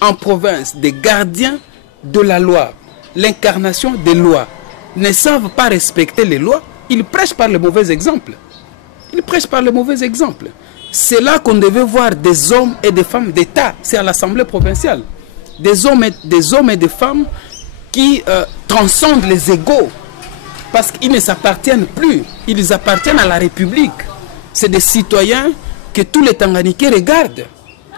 en province des gardiens de la loi, l'incarnation des lois, ne savent pas respecter les lois, ils prêchent par le mauvais exemple. Ils prêchent par le mauvais exemple. C'est là qu'on devait voir des hommes et des femmes d'État. C'est à l'Assemblée provinciale. Des hommes et des femmes qui transcendent les égaux. Parce qu'ils ne s'appartiennent plus. Ils appartiennent à la République. C'est des citoyens que tous les Tanganiquais regardent.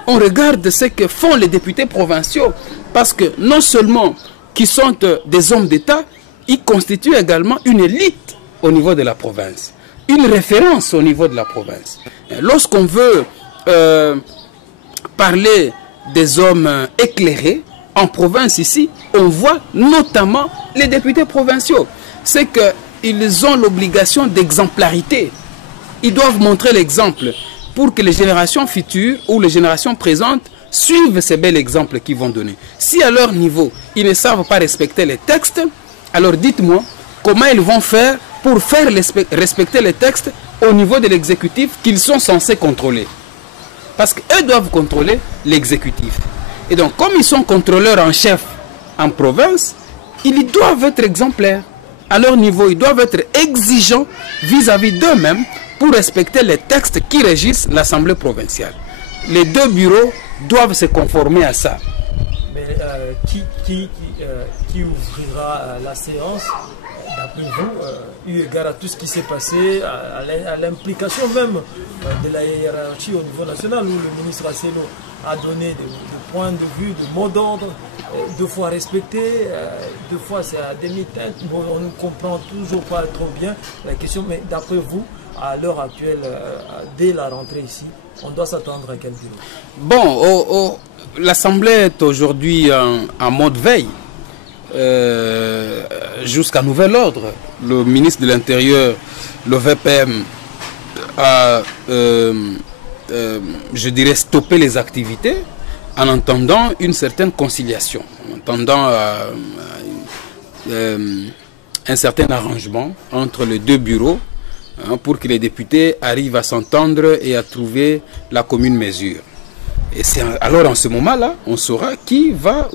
On regarde ce que font les députés provinciaux. Parce que non seulement qu'ils sont des hommes d'État, ils constituent également une élite au niveau de la province. Une référence au niveau de la province. Lorsqu'on veut parler des hommes éclairés, en province ici, on voit notamment les députés provinciaux. C'est qu'ils ont l'obligation d'exemplarité. Ils doivent montrer l'exemple pour que les générations futures ou les générations présentes suivent ces bels exemples qu'ils vont donner. Si à leur niveau, ils ne savent pas respecter les textes, alors dites-moi comment ils vont faire pour faire respecter les textes au niveau de l'exécutif qu'ils sont censés contrôler. Parce qu'eux doivent contrôler l'exécutif. Et donc, comme ils sont contrôleurs en chef en province, ils doivent être exemplaires. À leur niveau, ils doivent être exigeants vis-à-vis d'eux-mêmes pour respecter les textes qui régissent l'Assemblée provinciale. Les deux bureaux doivent se conformer à ça. Mais qui ouvrira la séance, d'après vous, eu égard à tout ce qui s'est passé, à l'implication même de la hiérarchie au niveau national, où le ministre Asselo a donné des points de vue, des mots d'ordre, deux fois respectés, deux fois c'est à demi-teinte. On ne comprend toujours pas trop bien la question, mais d'après vous, à l'heure actuelle, dès la rentrée ici, on doit s'attendre à quel bureau? Bon, l'Assemblée est aujourd'hui en mode veille. Jusqu'à nouvel ordre. Le ministre de l'Intérieur, le VPM, a, je dirais, stoppé les activités en entendant une certaine conciliation, en entendant un certain arrangement entre les deux bureaux pour que les députés arrivent à s'entendre et à trouver la commune mesure. Et c'est alors en ce moment-là, on saura qui va